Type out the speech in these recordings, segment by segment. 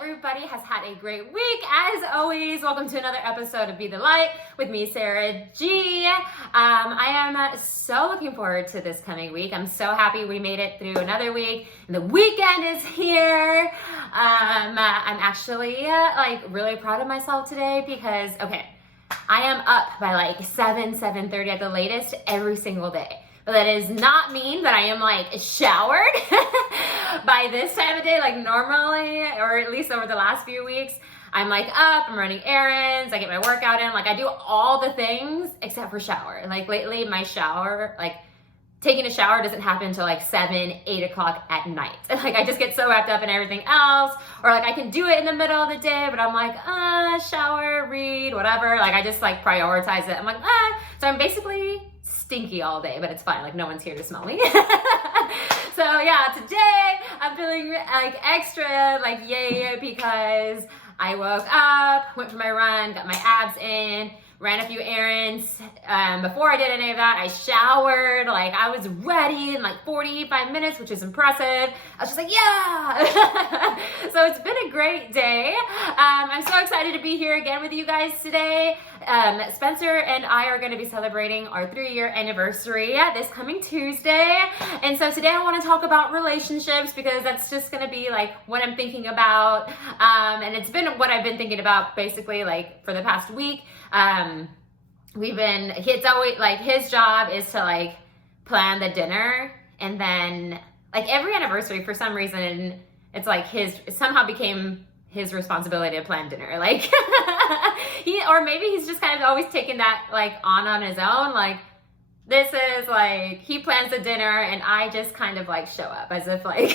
everybody has had a great week. As always, welcome to another episode of Be the Light with me, Sarah G. I am so looking forward to this coming week. I'm so happy we made it through another week and the weekend is here. I'm actually really proud of myself today because, I am up by 7:30 at the latest every single day. But that does not mean that I am showered by this time of day normally, or at least over the last few weeks. I'm up, I'm running errands, I get my workout in, I do all the things except for shower. Lately my shower, taking a shower doesn't happen until 7, 8 o'clock at night. I just get so wrapped up in everything else, or I can do it in the middle of the day, but I'm shower, read, whatever. I just prioritize it. I'm so I'm basically stinky all day, but it's fine. No one's here to smell me. So yeah, today I'm feeling extra yay because I woke up, went for my run, got my abs in, ran a few errands. Before I did any of that, I showered. I was ready in 45 minutes, which is impressive. I was just yeah! So it's been a great day. I'm so excited to be here again with you guys today. Spencer and I are going to be celebrating our 3-year anniversary this coming Tuesday. And so today I want to talk about relationships because that's just going to be what I'm thinking about. And it's been what I've been thinking about basically for the past week. It's always his job is to plan the dinner, and then every anniversary for some reason it's it somehow became his responsibility to plan dinner. Or maybe he's just kind of always taken that on his own. This is he plans the dinner and I just kind of show up as if I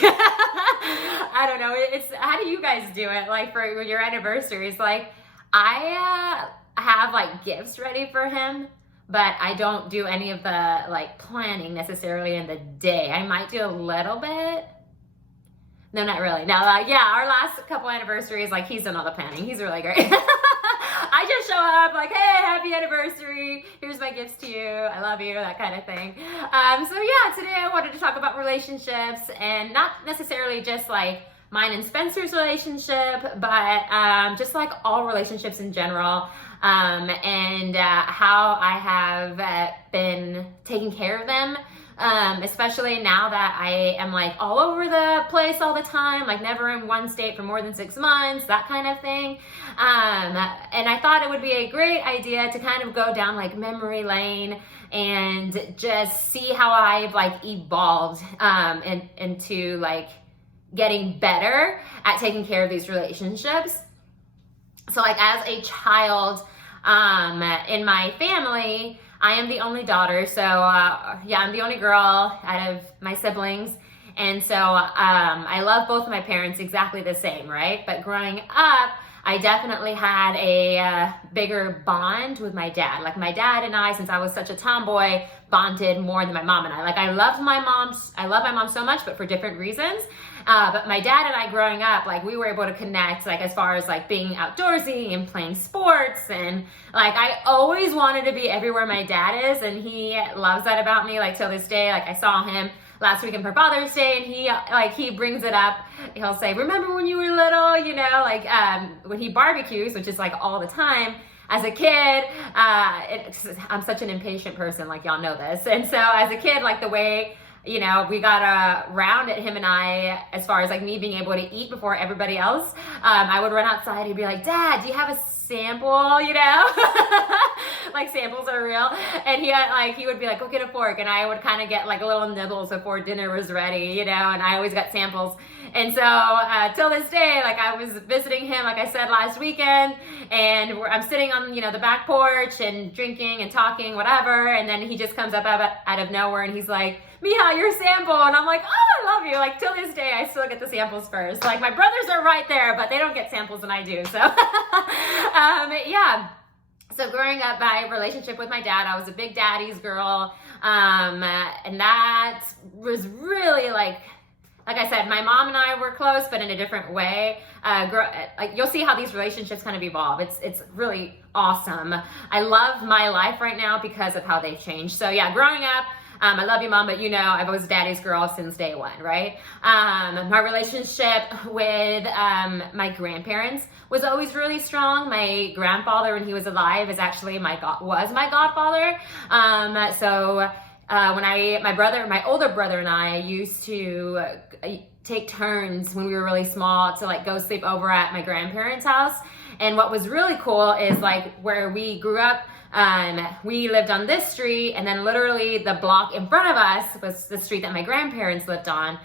don't know. It's how do you guys do it? For your anniversaries, I have gifts ready for him, but I don't do any of the planning necessarily in the day. I might do a little bit. No, not really. No, our last couple anniversaries, he's done all the planning. He's really great. I just show up hey, happy anniversary. Here's my gifts to you. I love you, that kind of thing. So yeah, today I wanted to talk about relationships, and not necessarily just mine and Spencer's relationship, but just all relationships in general, and how I have been taking care of them, especially now that I am all over the place all the time, never in one state for more than 6 months, that kind of thing. And I thought it would be a great idea to kind of go down memory lane and just see how I've evolved into getting better at taking care of these relationships. So as a child in my family, I am the only daughter. So I'm the only girl out of my siblings. And so I love both of my parents exactly the same, right? But growing up, I definitely had a bigger bond with my dad. My dad and I, since I was such a tomboy, bonded more than my mom and I. I love my mom so much, but for different reasons. But my dad and I growing up, we were able to connect, as far as being outdoorsy and playing sports. And I always wanted to be everywhere my dad is. And he loves that about me, till this day. I saw him last weekend for Father's Day, and he brings it up. He'll say, remember when you were little, when he barbecues, which is all the time. As a kid, I'm such an impatient person, y'all know this. And so as a kid, the way, we got around at him and I, as far as me being able to eat before everybody else, I would run outside. He'd be like, Dad, do you have a sample? Samples are real. And he would be like, go get a fork. And I would kind of get little nibbles before dinner was ready, and I always got samples. And so till this day, I was visiting him, I said, last weekend, and I'm sitting on, the back porch and drinking and talking, whatever. And then he just comes up out of nowhere and he's like, Mija, your sample. And I'm like, oh, I love you. Till this day, I still get the samples first. My brothers are right there, but they don't get samples and I do. So, yeah. So growing up, my relationship with my dad, I was a big daddy's girl. And that was really like I said, my mom and I were close, but in a different way. You'll see how these relationships kind of evolve. It's really awesome. I love my life right now because of how they've changed. So yeah, growing up, I love you, Mom, but you know, I was daddy's girl since day one, right? My relationship with my grandparents was always really strong. My grandfather, when he was alive, is actually was my godfather. My older brother and I used to take turns when we were really small to like go sleep over at my grandparents' house. And what was really cool is like where we grew up, we lived on this street, and then literally the block in front of us was the street that my grandparents lived on.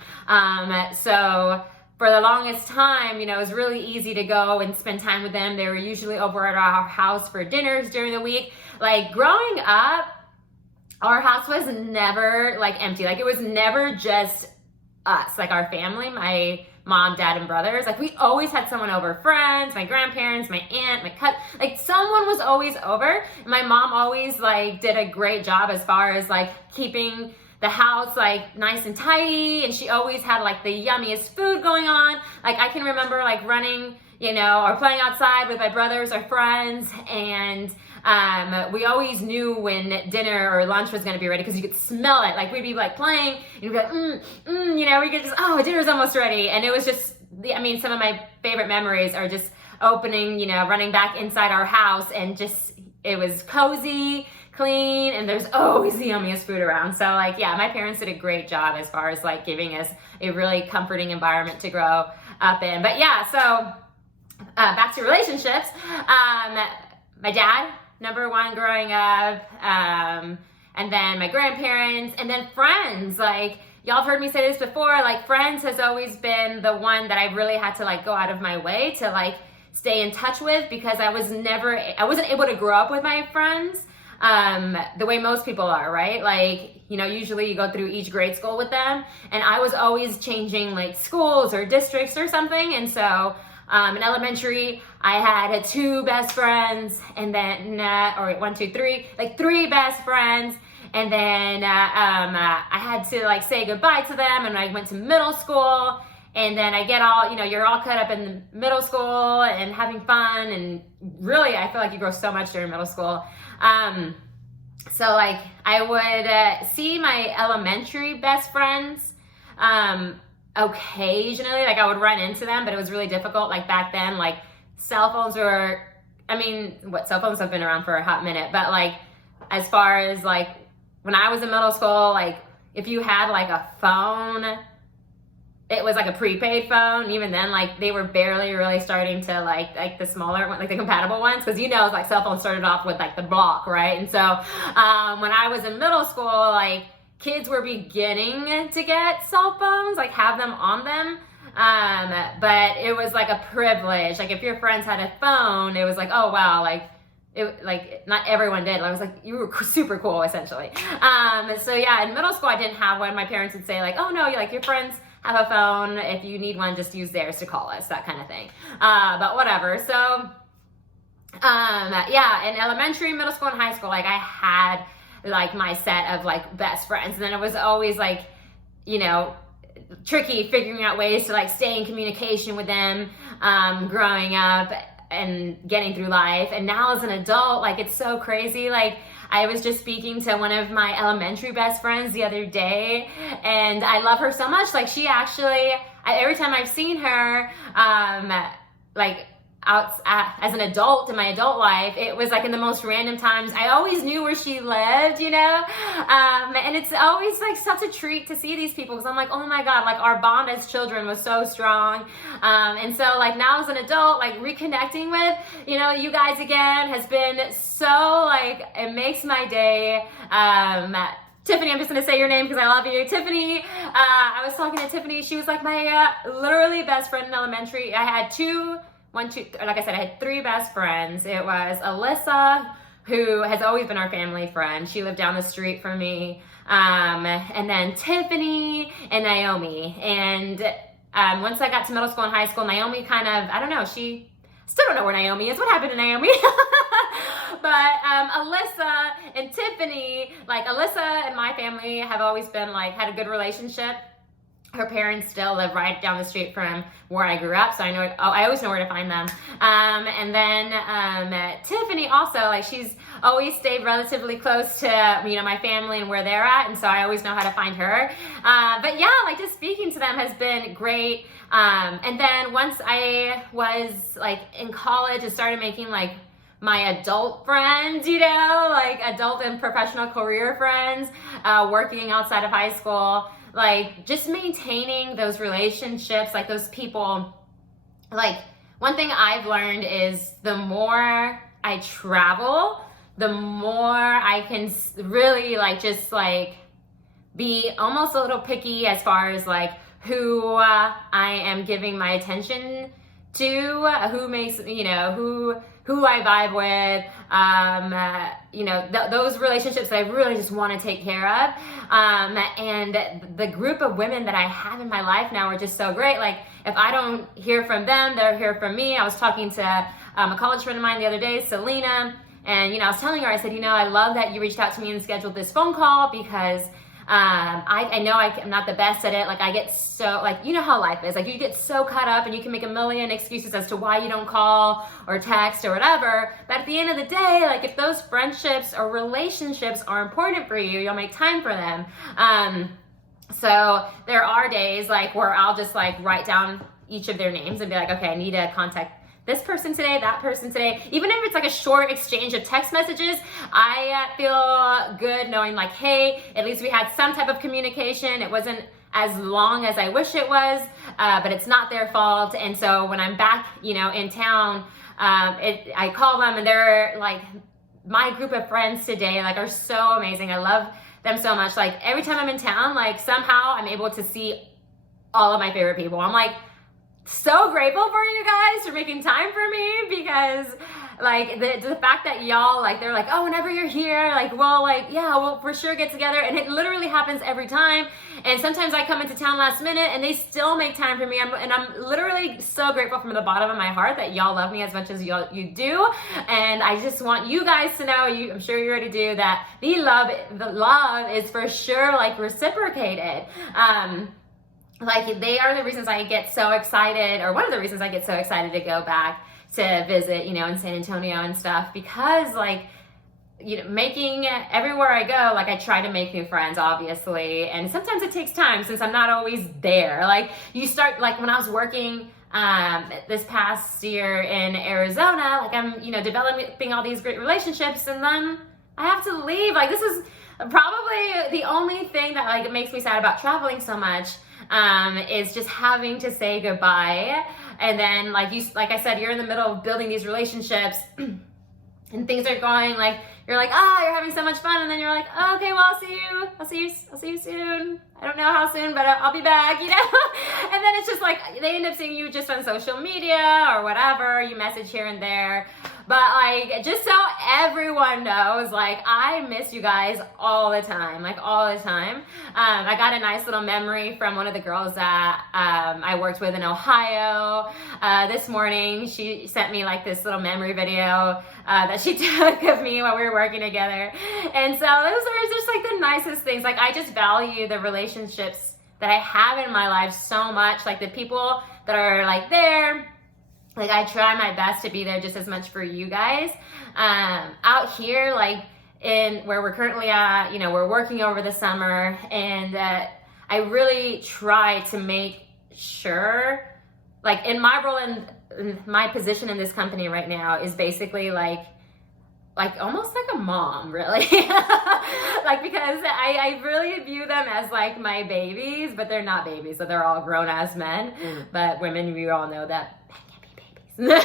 So for the longest time, you know, it was really easy to go and spend time with them. They were usually over at our house for dinners during the week. Like growing up, our house was never like empty. Like it was never just us, like our family, my mom, dad, and brothers. Like we always had someone over, friends, my grandparents, my aunt, my cousin, like someone was always over. My mom always like did a great job as far as like keeping the house like nice and tidy, and she always had like the yummiest food going on. Like I can remember like running, you know, or playing outside with my brothers or friends, and we always knew when dinner or lunch was going to be ready because you could smell it. Like we'd be like playing and we'd be like, you know, we could just, oh, dinner's almost ready. And it was just, I mean, some of my favorite memories are just opening, you know, running back inside our house, and just, it was cozy, clean, and there's always the yummiest food around. So like, yeah, my parents did a great job as far as like giving us a really comforting environment to grow up in. But yeah, so back to relationships. My dad, number one growing up, and then my grandparents, and then friends. Like y'all have heard me say this before, like friends has always been the one that I really had to like go out of my way to like stay in touch with, because I wasn't able to grow up with my friends the way most people are, right? Like, you know, usually you go through each grade school with them, and I was always changing like schools or districts or something. And so in elementary, I had two best friends, and then, or 1, 2, 3, like 3 best friends. And then I had to like say goodbye to them, and I went to middle school, and then I get all, you know, you're all cut up in middle school and having fun, and really, I feel like you grow so much during middle school. So like I would see my elementary best friends, occasionally, like I would run into them, but it was really difficult. Like back then, like cell phones were, I mean, cell phones have been around for a hot minute, but like as far as like when I was in middle school, like if you had like a phone, it was like a prepaid phone. Even then, like they were barely really starting to like the smaller one, like the compatible ones, because you know, like cell phones started off with like the block, right? And so when I was in middle school, like kids were beginning to get cell phones, like have them on them. But it was like a privilege. Like if your friends had a phone, it was like, oh wow, like it, like not everyone did. I was like, you were super cool, essentially. So yeah, in middle school I didn't have one. My parents would say like, oh no, like your friends have a phone. If you need one, just use theirs to call us, that kind of thing. But whatever. So yeah, in elementary, middle school, and high school, like I had like my set of like best friends, and then it was always like, you know, tricky figuring out ways to like stay in communication with them growing up and getting through life. And now as an adult, like it's so crazy. Like I was just speaking to one of my elementary best friends the other day, and I love her so much. Like she actually, every time I've seen her, like as an adult in my adult life, it was like in the most random times. I always knew where she lived, you know, and it's always like such a treat to see these people, because I'm like, oh my God, like our bond as children was so strong. And so like now as an adult, like reconnecting with, you know, you guys again has been so like, it makes my day. Tiffany, I'm just gonna say your name because I love you. Tiffany, I was talking to Tiffany. She was like my literally best friend in elementary. I had like I said, I had 3 best friends. It was Alyssa, who has always been our family friend. She lived down the street from me. And then Tiffany and Naomi. And once I got to middle school and high school, Naomi kind of, I don't know, she still don't know where Naomi is. What happened to Naomi? But Alyssa and Tiffany, like Alyssa and my family have always been like, had a good relationship. her parents still live right down the street from where I grew up, so I always know where to find them. And then Tiffany also, like, she's always stayed relatively close to, you know, my family and where they're at, and so I always know how to find her. But yeah, like, just speaking to them has been great. And then once I was like in college and started making like my adult friends, you know, like adult and professional career friends, working outside of high school, like just maintaining those relationships, like those people. Like, one thing I've learned is the more I travel, the more I can really like just like be almost a little picky as far as like who I am giving my attention to, who makes, you know, who I vibe with, you know, those relationships that I really just want to take care of. And the group of women that I have in my life now are just so great. Like, if I don't hear from them, they'll hear from me. I was talking to a college friend of mine the other day, Selena, and, you know, I was telling her, I said, you know, I love that you reached out to me and scheduled this phone call, because I know I'm not the best at it. Like, I get so, like, you know how life is. Like, you get so caught up and you can make a million excuses as to why you don't call or text or whatever. But at the end of the day, like, if those friendships or relationships are important for you, you'll make time for them. So there are days like where I'll just like write down each of their names and be like, okay, I need to contact this person today, that person today. Even if it's like a short exchange of text messages, I feel good knowing like, hey, at least we had some type of communication. It wasn't as long as I wish it was, but it's not their fault. And so when I'm back, you know, in town, I call them, and they're like, my group of friends today, like, are so amazing. I love them so much. Like, every time I'm in town, like, somehow I'm able to see all of my favorite people. I'm like, so grateful for you guys for making time for me, because like the fact that y'all, like, they're like, oh, whenever you're here, like, well, like, yeah, we'll for sure get together. And it literally happens every time. And sometimes I come into town last minute and they still make time for me. And I'm literally so grateful from the bottom of my heart that y'all love me as much as you do. And I just want you guys to know, I'm sure you already do, that the love is for sure like reciprocated. Like, they are the reasons I get so excited, or one of the reasons I get so excited to go back to visit, you know, in San Antonio and stuff, because like, you know, making everywhere I go, like, I try to make new friends, obviously, and sometimes it takes time since I'm not always there. Like, you start, like, when I was working this past year in Arizona, like, I'm, you know, developing all these great relationships, and then I have to leave. Like, this is probably the only thing that like makes me sad about traveling so much, is just having to say goodbye. And then like I said, you're in the middle of building these relationships and things are going like, you're like, you're having so much fun, and then you're like, oh, okay, well, I'll see you soon. I don't know how soon, but I'll be back, you know? And then it's just like, they end up seeing you just on social media or whatever, you message here and there. But like, just so everyone knows, like, I miss you guys all the time, like all the time. I got a nice little memory from one of the girls that I worked with in Ohio this morning. She sent me like this little memory video that she took of me while we were working together. And so those are just like the nicest things. Like, I just value the relationships that I have in my life so much. Like, the people that are like there, like, I try my best to be there just as much for you guys. Out here, like in where we're currently at, you know, we're working over the summer, and I really try to make sure, like, in my role in my position in this company right now is basically like almost like a mom, really. Like, because I really view them as like my babies, but they're not babies, so they're all grown ass men. But women, we all know that men can't be babies.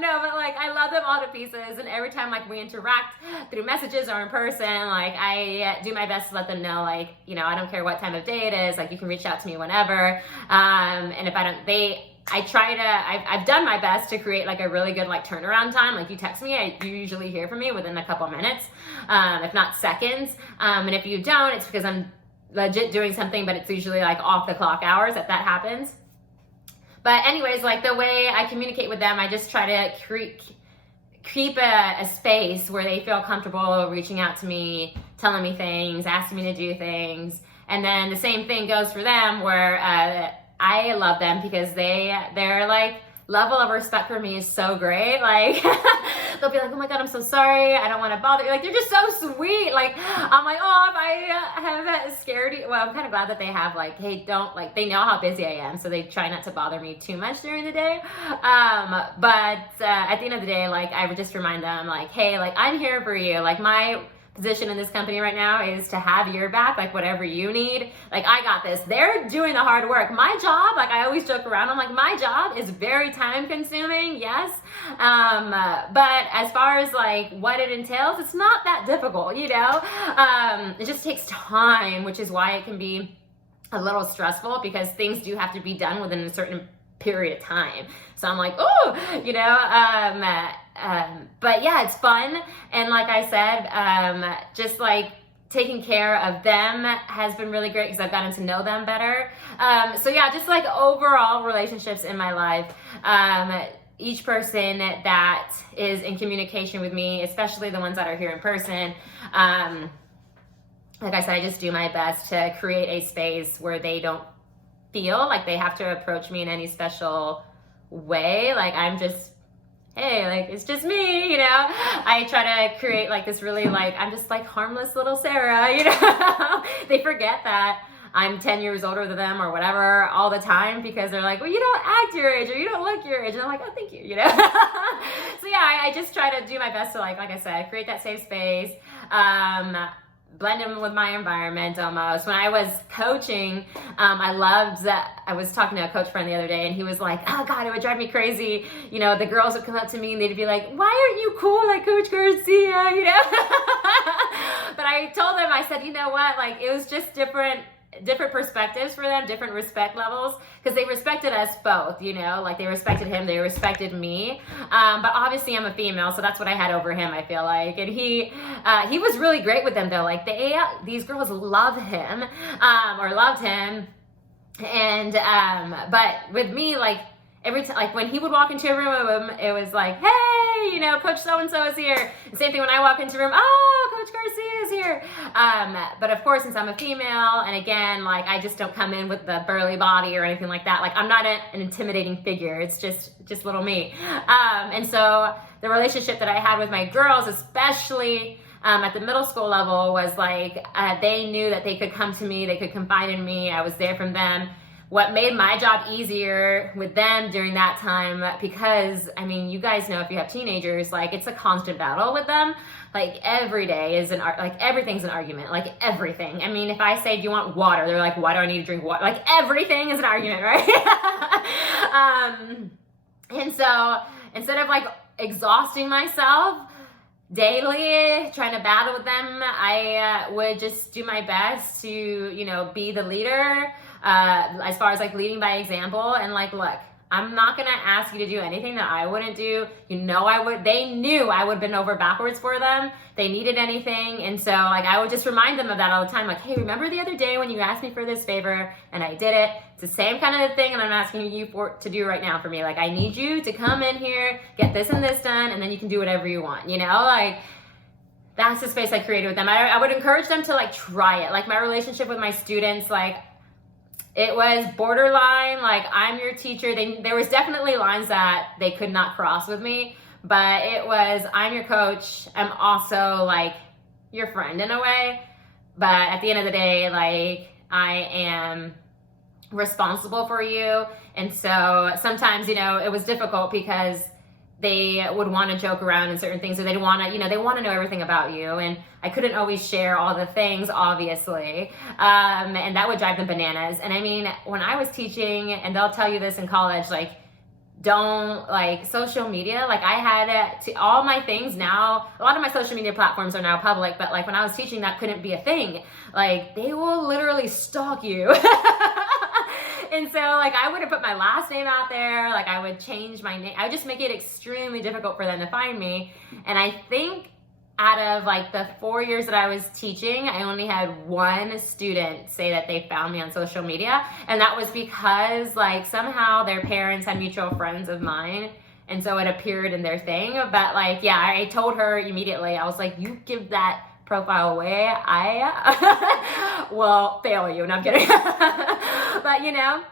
No, but like, I love them all to pieces, and every time like we interact through messages or in person, like, I do my best to let them know, like, you know, I don't care what time of day it is, like, you can reach out to me whenever. And if I don't, I've done my best to create like a really good like turnaround time. Like, you text me, you usually hear from me within a couple minutes, if not seconds. And if you don't, it's because I'm legit doing something, but it's usually like off the clock hours that happens. But anyways, like, the way I communicate with them, I just try to keep a space where they feel comfortable reaching out to me, telling me things, asking me to do things. And then the same thing goes for them, where I love them because their like level of respect for me is so great. Like they'll be like, oh my God, I'm so sorry, I don't want to bother you. Like, they're just so sweet. Like, I'm like, oh, if I have scared you, well, I'm kind of glad that they have like, hey, don't, like, they know how busy I am, so they try not to bother me too much during the day. But at the end of the day, like, I would just remind them, like, hey, like, I'm here for you. Like, my position in this company right now is to have your back, like whatever you need. Like, I got this. They're doing the hard work. My job, like, I always joke around, I'm like, my job is very time consuming, yes. But as far as like what it entails, it's not that difficult, you know? It just takes time, which is why it can be a little stressful, because things do have to be done within a certain period of time. So I'm like, oh, you know, but yeah, it's fun. And like I said, just like taking care of them has been really great because I've gotten to know them better. So yeah, just like overall relationships in my life, each person that is in communication with me, especially the ones that are here in person, like I said, I just do my best to create a space where they don't feel like they have to approach me in any special way. Like, I'm just, hey, like, it's just me, you know? I try to create like this really, like, I'm just like harmless little Sarah, you know? They forget that I'm 10 years older than them or whatever all the time, because they're like, well, you don't act your age or you don't look your age. And I'm like, oh, thank you, you know? So yeah, I just try to do my best to, like I said, create that safe space, blend in with my environment almost. When I was coaching, I loved that. I was talking to a coach friend the other day, and he was like, oh God, it would drive me crazy. You know, the girls would come up to me and they'd be like, why aren't you cool like Coach Garcia, you know? But I told them, I said, you know what? Like, it was just different perspectives for them, different respect levels, because they respected us both, you know, like they respected him, they respected me. But obviously I'm a female, so that's what I had over him, I feel like. And he was really great with them though. Like, these girls love him, or loved him. And, but with me, like, every time, like when he would walk into a room, it was like, hey, you know, Coach so-and-so is here. The same thing when I walk into a room, oh, Coach Garcia is here. But of course, since I'm a female, and again, like, I just don't come in with the burly body or anything like that. Like, I'm not an intimidating figure. It's just little me. And so the relationship that I had with my girls, especially at the middle school level, was like, they knew that they could come to me, they could confide in me, I was there for them. What made my job easier with them during that time, because, I mean, you guys know, if you have teenagers, like, it's a constant battle with them. Like, every day is like, everything's an argument, like, everything. I mean, if I say, do you want water? They're like, why do I need to drink water? Like, everything is an argument, right? And so, instead of, like, exhausting myself daily trying to battle with them, I would just do my best to, you know, be the leader, as far as like leading by example. And like, look, I'm not gonna ask you to do anything that I wouldn't do. You know, they knew I would bend over backwards for them. They needed anything. And so like, I would just remind them of that all the time. Like, hey, remember the other day when you asked me for this favor and I did it? It's the same kind of thing that I'm asking you to do right now for me. Like, I need you to come in here, get this and this done, and then you can do whatever you want, you know? Like, that's the space I created with them. I would encourage them to like try it. Like, my relationship with my students, like, it was borderline, like, I'm your teacher. There was definitely lines that they could not cross with me, but it was, I'm your coach. I'm also like your friend in a way. But at the end of the day, like, I am responsible for you. And so sometimes, you know, it was difficult because they would want to joke around in certain things, or they'd want to, you know, they want to know everything about you. And I couldn't always share all the things, obviously. And that would drive them bananas. And I mean, when I was teaching, and they'll tell you this in college, like, don't, like, social media, like, I had to, all my things now, a lot of my social media platforms are now public, but like when I was teaching, that couldn't be a thing. Like, they will literally stalk you. And so, like, I wouldn't put my last name out there. Like, I would change my name. I would just make it extremely difficult for them to find me. And I think out of, like, the 4 years that I was teaching, I only had one student say that they found me on social media. And that was because, like, somehow their parents had mutual friends of mine. and so it appeared in their thing. But like, yeah, I told her immediately, I was like, you give that profile away, I will fail you. And I'm kidding. But you know,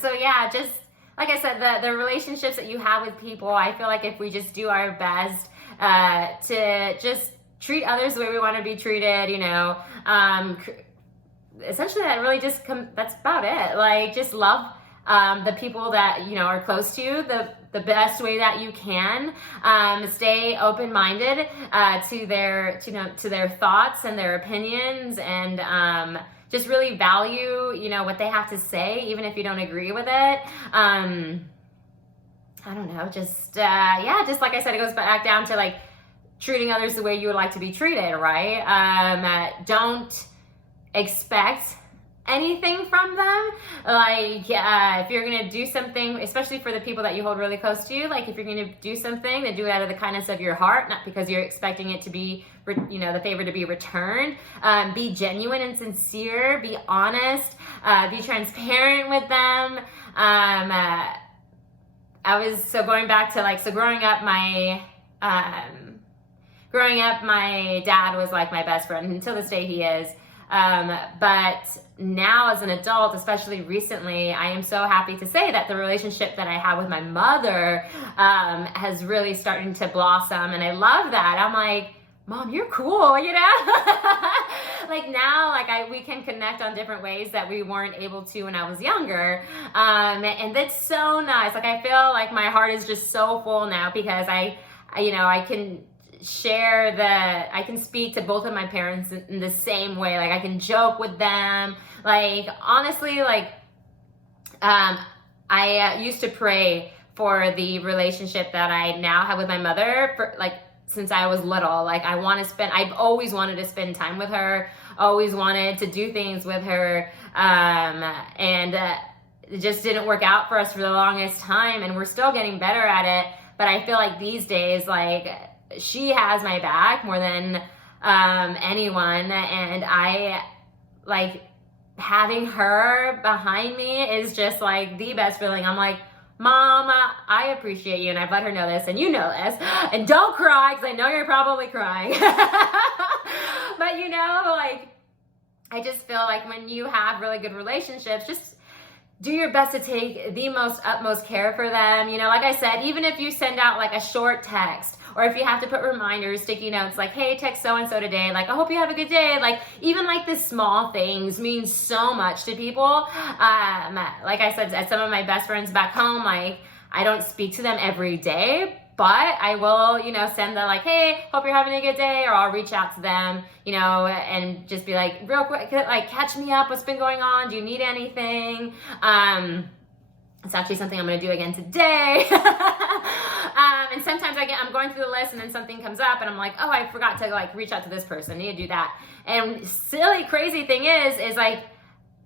so yeah, just like I said, the relationships that you have with people, I feel like if we just do our best to just treat others the way we want to be treated, you know, essentially that really just that's about it. Like, just love the people that, you know, are close to you the best way that you can. Stay open-minded to their thoughts and their opinions, and just really value, you know, what they have to say, even if you don't agree with it. I don't know, just just like I said, it goes back down to like treating others the way you would like to be treated, right? Don't expect anything from them. Like, if you're gonna do something, especially for the people that you hold really close to you, like if you're gonna do something, then do it out of the kindness of your heart, not because you're expecting it to be, you know, the favor to be returned. Be genuine and sincere, be honest, be transparent with them. Going back to like, so growing up, my dad was like my best friend, and until this day he is. But now as an adult, especially recently, I am so happy to say that the relationship that I have with my mother has really starting to blossom, and I love that. I'm like, Mom, you're cool, you know? Like now, like we can connect on different ways that we weren't able to when I was younger. And that's so nice. Like I feel like my heart is just so full now because I can I can speak to both of my parents in the same way. Like I can joke with them. Like honestly, like I used to pray for the relationship that I now have with my mother for like since I was little. Like I've always wanted to spend time with her, always wanted to do things with her, and it just didn't work out for us for the longest time, and we're still getting better at it. But I feel like these days, like she has my back more than anyone, and I like having her behind me is just like the best feeling. I'm like, Mom, I appreciate you, and I've let her know this, and you know this, and don't cry, because I know you're probably crying. But you know, like, I just feel like when you have really good relationships, just do your best to take the utmost care for them. You know, like I said, even if you send out like a short text, or if you have to put reminders, sticky notes, like, hey, text so-and-so today, like, I hope you have a good day. Like, even like the small things mean so much to people. Like I said, at some of my best friends back home, like, I don't speak to them every day, but I will, you know, send them like, hey, hope you're having a good day, or I'll reach out to them, you know, and just be like, real quick, like, catch me up, what's been going on, do you need anything? It's actually something I'm going to do again today. And sometimes I'm going through the list and then something comes up and I'm like, oh, I forgot to like reach out to this person. I need to do that. And silly, crazy thing is like,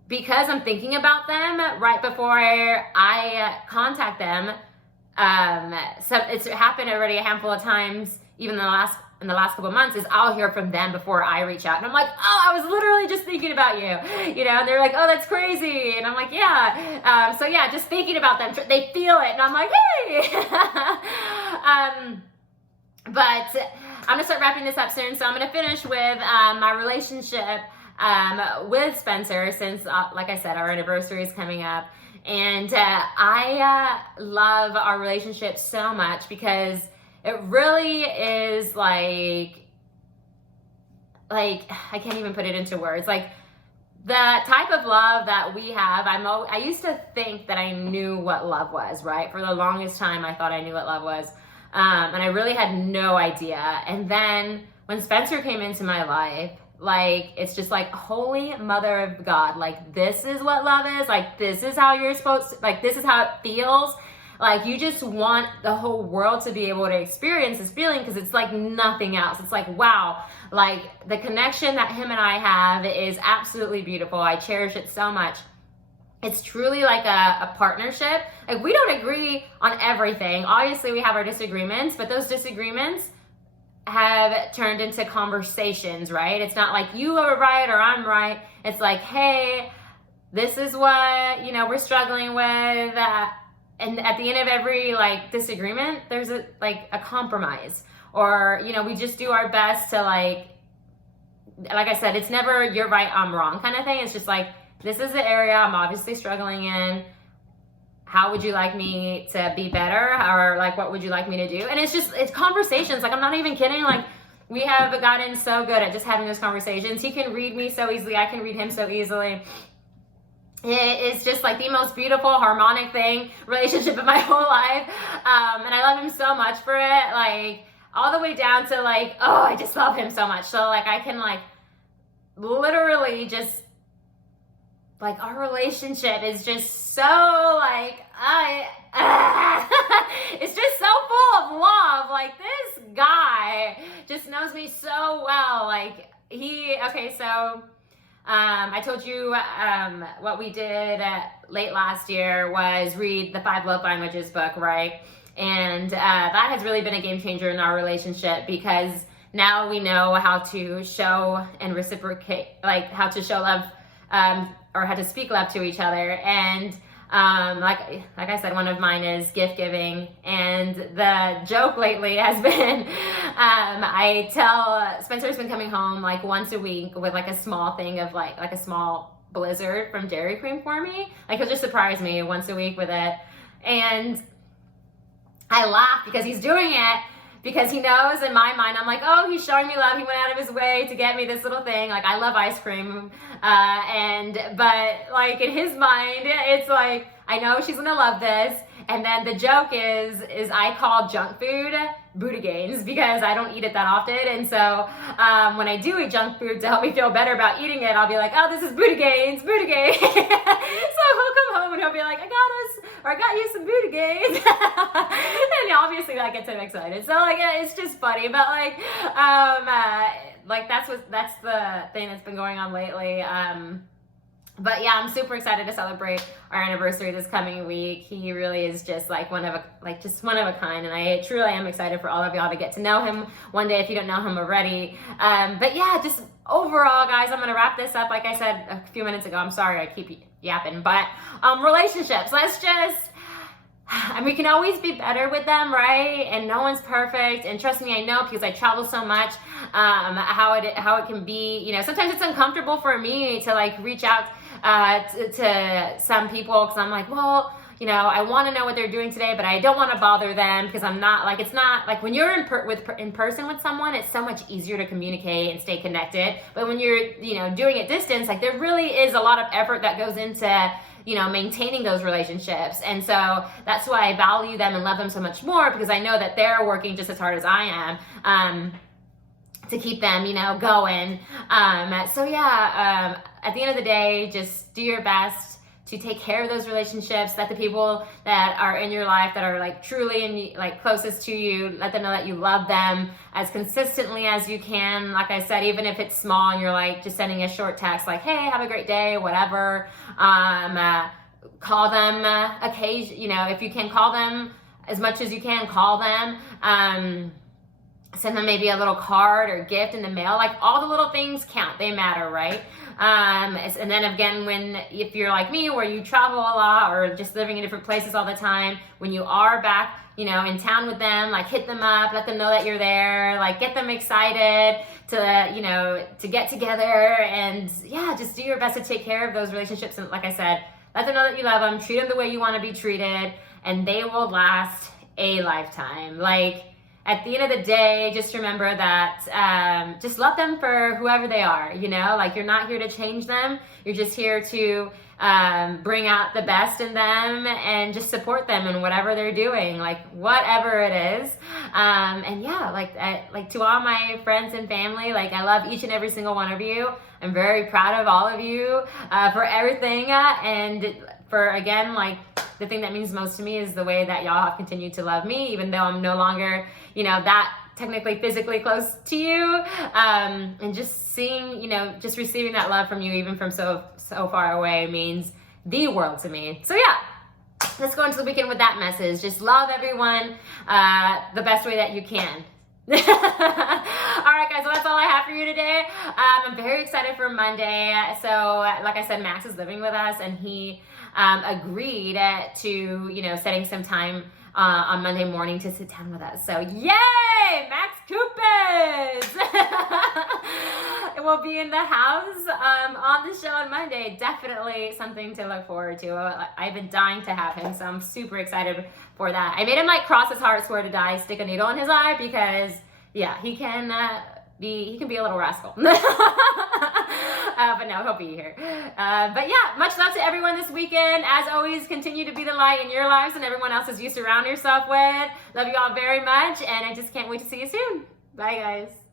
because I'm thinking about them right before I contact them, so it's happened already a handful of times, even in the last couple of months, is I'll hear from them before I reach out. And I'm like, oh, I was literally just thinking about you, you know, and they're like, oh, that's crazy. And I'm like, yeah. So yeah, just thinking about them, they feel it. And I'm like, hey. But I'm gonna start wrapping this up soon. So I'm gonna finish with my relationship with Spencer, since like I said, our anniversary is coming up. And I love our relationship so much because it really is like I can't even put it into words. Like the type of love that we have, I used to think that I knew what love was, right? For the longest time, I thought I knew what love was. And I really had no idea. And then when Spencer came into my life, like, it's just like, holy mother of God, like, this is what love is. Like, this is how you're supposed to, like, this is how it feels. Like, you just want the whole world to be able to experience this feeling because it's like nothing else. It's like, wow, like the connection that him and I have is absolutely beautiful. I cherish it so much. It's truly like a partnership. Like, we don't agree on everything. Obviously, we have our disagreements, but those disagreements have turned into conversations, right? It's not like you are right or I'm right. It's like, hey, this is what, you know, we're struggling with. and at the end of every like disagreement, there's a compromise, or we just do our best to like I said, it's never you're right, I'm wrong kind of thing. It's just like, this is the area I'm obviously struggling in. How would you like me to be better? Or like, what would you like me to do? And it's conversations. Like, I'm not even kidding. Like, we have gotten so good at just having those conversations. He can read me so easily. I can read him so easily. It is just like the most beautiful, harmonic relationship in my whole life. And I love him so much for it. Like, all the way down to like, oh, I just love him so much. So like, I can like literally just like, our relationship is just so like, it's just so full of love. Like, this guy just knows me so well. Like, I told you what we did late last year was read the 5 Love Languages book, right? And that has really been a game changer in our relationship, because now we know how to show and reciprocate, like how to show love, or how to speak love to each other. And like I said, one of mine is gift giving. And the joke lately has been, I tell Spencer's been coming home like once a week with like a small thing of like a small blizzard from Dairy Queen for me. Like, he'll just surprise me once a week with it. And I laugh because he's doing it because he knows in my mind, I'm like, oh, he's showing me love. He went out of his way to get me this little thing. Like, I love ice cream. But like in his mind, it's like, I know she's gonna love this. And then the joke is I call junk food Booty Gains because I don't eat it that often. And so when I do eat junk food to help me feel better about eating it, I'll be like, oh, this is Booty Gains, Booty Gains. So he'll come home and he'll be like, I got you some Booty Gains. And obviously that gets him excited. So like, it's just funny, but like that's the thing that's been going on lately. But yeah, I'm super excited to celebrate our anniversary this coming week. He really is just like one of a kind, and I truly am excited for all of y'all to get to know him one day if you don't know him already. But yeah, just overall, guys, I'm gonna wrap this up. Like I said a few minutes ago, I'm sorry I keep yapping, but relationships. And we can always be better with them, right? And no one's perfect. And trust me, I know, because I travel so much, how it can be. Sometimes it's uncomfortable for me to like reach out to some people, because I'm like, well, I want to know what they're doing today, but I don't want to bother them, because I'm not like, it's not like when you're in person with someone, it's so much easier to communicate and stay connected. But when you're doing it distance, like there really is a lot of effort that goes into maintaining those relationships. And so that's why I value them and love them so much more, because I know that they're working just as hard as I am to keep them, going. So yeah, at the end of the day, just do your best to take care of those relationships, that the people that are in your life that are like truly closest to you, let them know that you love them as consistently as you can. Like I said, even if it's small and you're like just sending a short text like, hey, have a great day, whatever. Call them occasion, if you can call them as much as you can, call them. Send them maybe a little card or gift in the mail. Like, all the little things count. They matter, right? And then again, if you're like me, where you travel a lot or just living in different places all the time, when you are back, in town with them, like hit them up, let them know that you're there, like get them excited to get together, and yeah, just do your best to take care of those relationships. And like I said, let them know that you love them, treat them the way you want to be treated, and they will last a lifetime. Like, at the end of the day, just remember that just love them for whoever they are, like you're not here to change them. You're just here to bring out the best in them and just support them in whatever they're doing, like whatever it is. And yeah, like to all my friends and family, like I love each and every single one of you. I'm very proud of all of you for everything. And for, again, like the thing that means most to me is the way that y'all have continued to love me, even though I'm no longer, that technically physically close to you. And just seeing, just receiving that love from you, even from so far away, means the world to me. So yeah, let's go into the weekend with that message. Just love everyone the best way that you can. All right, guys, so that's all I have for you today. I'm very excited for Monday. So, like I said, Max is living with us, and he agreed to, you know, setting some time on Monday morning to sit down with us. So, yay, Max Coopers! It will be in the house on the show on Monday. Definitely something to look forward to. I've been dying to have him, so I'm super excited for that. I made him like cross his heart, swear to die, stick a needle in his eye, because yeah, he can be a little rascal. But no, he'll be here. But yeah, much love to everyone this weekend. As always, continue to be the light in your lives and everyone else's you surround yourself with. Love you all very much, and I just can't wait to see you soon. Bye, guys.